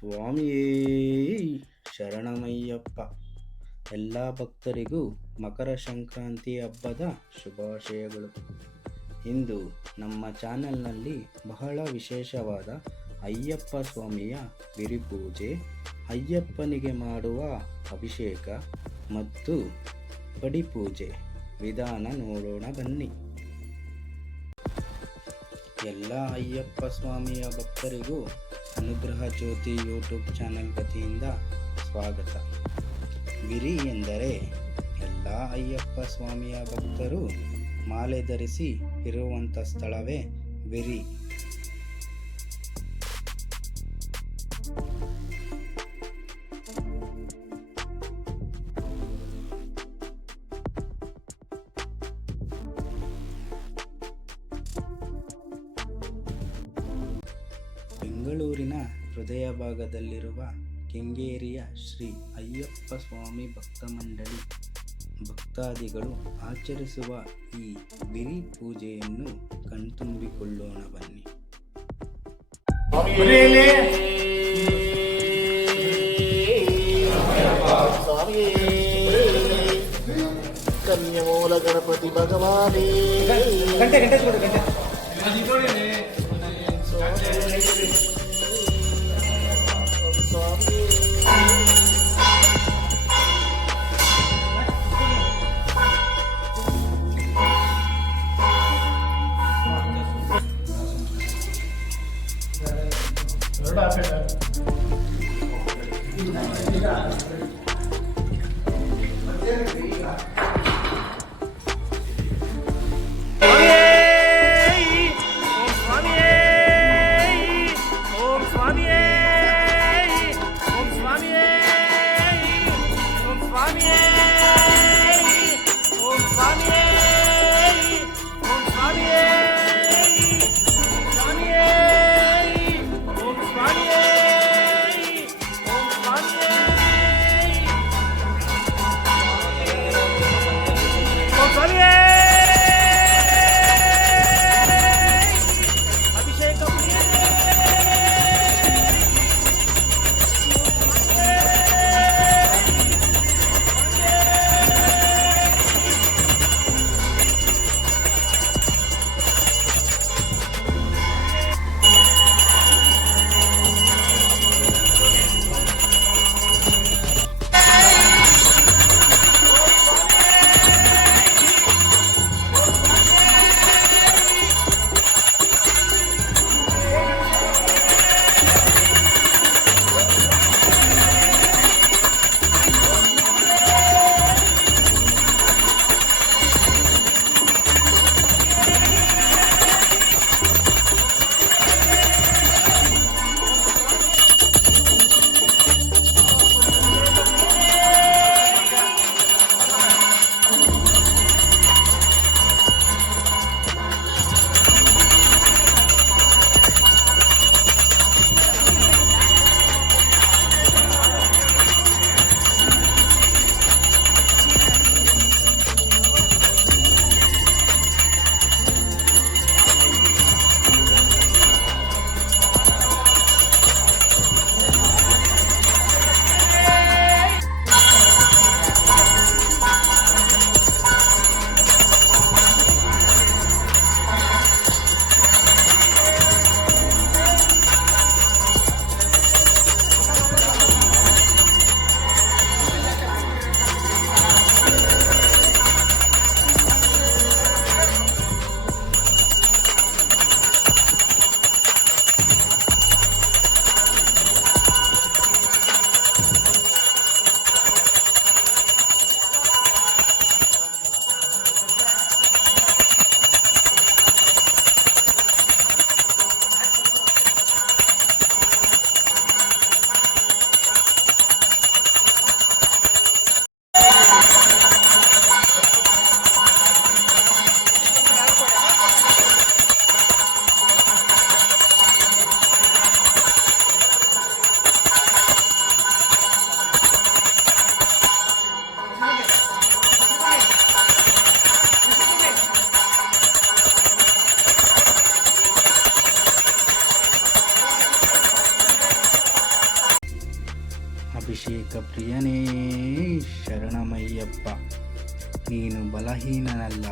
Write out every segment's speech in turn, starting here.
ಸ್ವಾಮಿಯೇ ಶರಣಮಯ್ಯಪ್ಪ. ಎಲ್ಲ ಭಕ್ತರಿಗೂ ಮಕರ ಸಂಕ್ರಾಂತಿ ಹಬ್ಬದ ಶುಭಾಶಯಗಳು. ಇಂದು ನಮ್ಮ ಚಾನೆಲ್ನಲ್ಲಿ ಬಹಳ ವಿಶೇಷವಾದ ಅಯ್ಯಪ್ಪ ಸ್ವಾಮಿಯ ವಿರಿಪೂಜೆ, ಅಯ್ಯಪ್ಪನಿಗೆ ಮಾಡುವ ಅಭಿಷೇಕ ಮತ್ತು ಪಡಿಪೂಜೆ ವಿಧಾನ ನೋಡೋಣ ಬನ್ನಿ. ಎಲ್ಲ ಅಯ್ಯಪ್ಪ ಸ್ವಾಮಿಯ ಭಕ್ತರಿಗೂ ಅನುಗ್ರಹ ಜ್ಯೋತಿ ಯೂಟ್ಯೂಬ್ ಚಾನೆಲ್ ವತಿಯಿಂದ ಸ್ವಾಗತ. ವಿರಿ ಎಂದರೆ ಎಲ್ಲ ಅಯ್ಯಪ್ಪ ಸ್ವಾಮಿಯ ಭಕ್ತರು ಮಾಲೆ ಧರಿಸಿ ಇರುವಂಥ ಸ್ಥಳವೇ ವಿರಿ. ಬೆಂಗಳೂರಿನ ಹೃದಯ ಭಾಗದಲ್ಲಿರುವ ಕೆಂಗೇರಿಯ ಶ್ರೀ ಅಯ್ಯಪ್ಪ ಸ್ವಾಮಿ ಭಕ್ತ ಮಂಡಳಿ ಭಕ್ತಾದಿಗಳು ಆಚರಿಸುವ ಈ ವಿರಿ ಪೂಜೆಯನ್ನು ಕಣ್ತುಂಬಿಕೊಳ್ಳೋಣ ಬನ್ನಿ. ಕನ್ಯಮೂಲ ಗಣಪತಿ ಭಗವಾನೇ ಪ್ರಿಯನೇ ಶರಣಮಯ್ಯಪ್ಪ. ನೀನು ಬಲಹೀನನಲ್ಲ,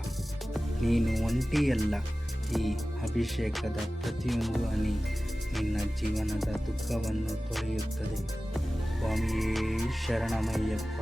ನೀನು ಒಂಟಿಯಲ್ಲ. ಈ ಅಭಿಷೇಕದ ಪ್ರತಿಯೊಂದು ಹನಿ ನಿನ್ನ ಜೀವನದ ದುಃಖವನ್ನು ತೊಳೆಯುತ್ತದೆ. ಸ್ವಾಮಿಯೇ ಶರಣಮಯ್ಯಪ್ಪ.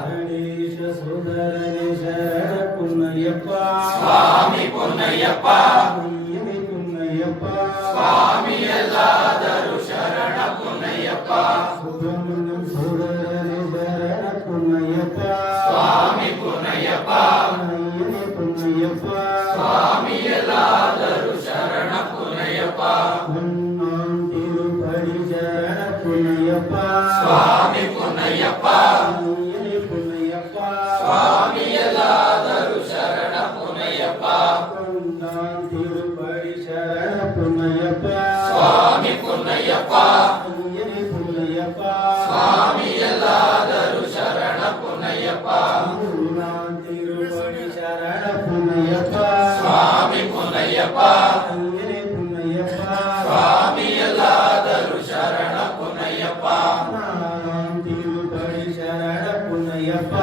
ಗಣೇಶ ಸೋದರನೇ ಶರಣ ಪುನ್ನಯ್ಯಪ್ಪ ಅಯ್ಯನೇ ಪುನ್ನಯ್ಯಪ್ಪ ಸುಬ್ರಹ್ಮಣ್ಯಂ ಸೋದರನೇ ಶರಣ ಪುನ್ನಯ್ಯಪ್ಪ ಅಯ್ಯನೇ ಪುನ್ನಯ್ಯಪ್ಪ ತಿರುಪಡಿ ಶರಣ ಪುನ್ನಯ್ಯಪ್ಪ ಅಯ್ಯನೇ ಪುನ್ನಯ್ಯಪ್ಪ ತಿರುಪಡಿ ಶರಣ ಪುನ್ನಯ್ಯಪ್ಪ ಅಯ್ಯನೇ ಪುನ್ನಯ್ಯಪ್ಪ ತಿರುಪಡಿ ಶರಣ ಪುನ್ನಯ್ಯಪ್ಪ ಅಯ್ಯನೇ ಪುನ್ನಯ್ಯಪ್ಪ ತಿರುಪಡಿ ಶರಣ ಪುನ್ನಯ್ಯಪ್ಪ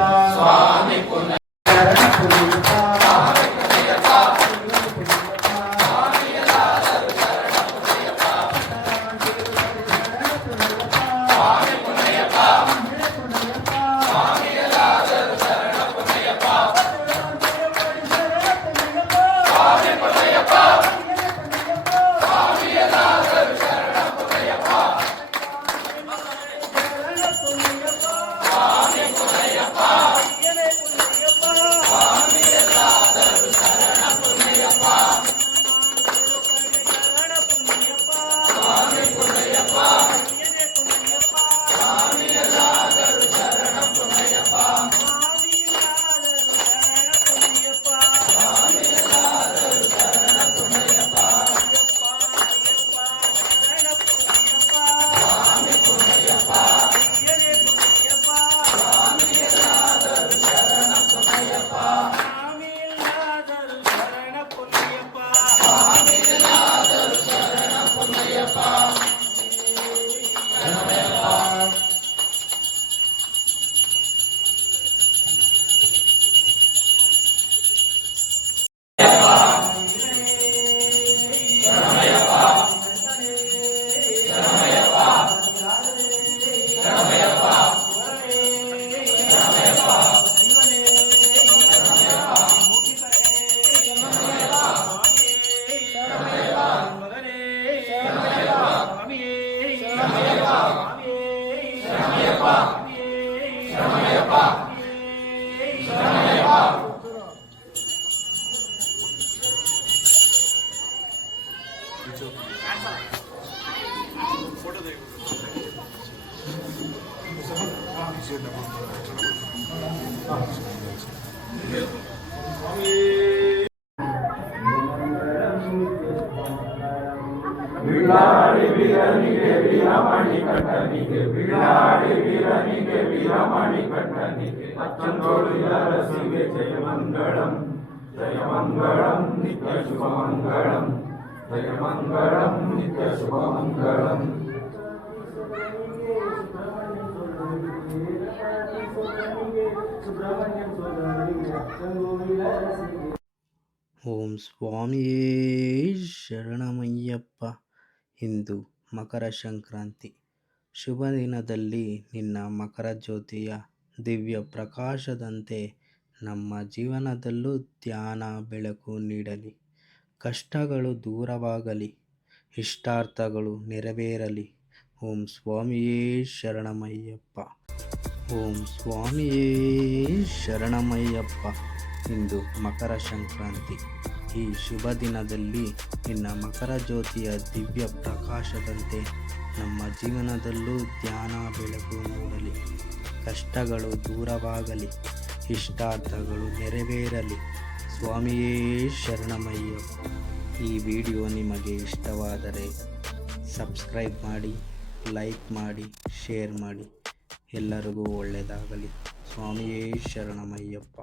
ಶರಣ ಪುನ್ನಯ್ಯಪ್ಪ ಬಿಳ್ಳಾಡಿ ವೀರನಿಗೆ ವೀರಮಣಿ ಕಟ್ಟನಿಗೆ ಬಿಳ್ಳಾಡಿ ವೀರನಿಗೆ ವೀರಮಣಿ ಕಟ್ಟನಿಗೆ ಅಚ್ಚಂದೋಳು ರಸಿಗೆ ಜಯ ಮಂಗಳಂ ನಿತ್ಯ ಶುಭ ಮಂಗಳಂ ಜಯ ಮಂಗಳಂ ನಿತ್ಯ ಶುಭ ಮಂಗಳಂ. ಓಂ ಸ್ವಾಮಿಯೇ ಶರಣಮಯ್ಯಪ್ಪ. ಇಂದು ಮಕರ ಸಂಕ್ರಾಂತಿ ಶುಭ ದಿನದಲ್ಲಿ ನಿನ್ನ ಮಕರ ಜ್ಯೋತಿಯ ದಿವ್ಯ ಪ್ರಕಾಶದಂತೆ ನಮ್ಮ ಜೀವನದಲ್ಲೂ ಧ್ಯಾನ ಬೆಳಕು ನೀಡಲಿ. ಕಷ್ಟಗಳು ದೂರವಾಗಲಿ, ಇಷ್ಟಾರ್ಥಗಳು ನೆರವೇರಲಿ. ಓಂ ಸ್ವಾಮಿಯೇ ಶರಣಮಯ್ಯಪ್ಪ. ಓಂ ಸ್ವಾಮಿಯೇ ಶರಣಮಯ್ಯಪ್ಪ. ಇಂದು ಮಕರ ಸಂಕ್ರಾಂತಿ. ಈ ಶುಭ ದಿನದಲ್ಲಿ ನಿನ್ನ ಮಕರ ಜ್ಯೋತಿಯ ದಿವ್ಯ ಪ್ರಕಾಶದಂತೆ ನಮ್ಮ ಜೀವನದಲ್ಲೂ ಧ್ಯಾನ ಬೆಳಕು ಮೂಡಲಿ. ಕಷ್ಟಗಳು ದೂರವಾಗಲಿ, ಇಷ್ಟಾರ್ಥಗಳು ನೆರವೇರಲಿ. ಸ್ವಾಮಿಯೇ ಶರಣಮಯ್ಯಪ್ಪ. ಈ ವಿಡಿಯೋ ನಿಮಗೆ ಇಷ್ಟವಾದರೆ ಸಬ್ಸ್ಕ್ರೈಬ್ ಮಾಡಿ, ಲೈಕ್ ಮಾಡಿ, ಶೇರ್ ಮಾಡಿ. ಎಲ್ಲರಿಗೂ ಒಳ್ಳೆಯದಾಗಲಿ. ಸ್ವಾಮಿಯೇ ಶರಣಮಯ್ಯಪ್ಪ.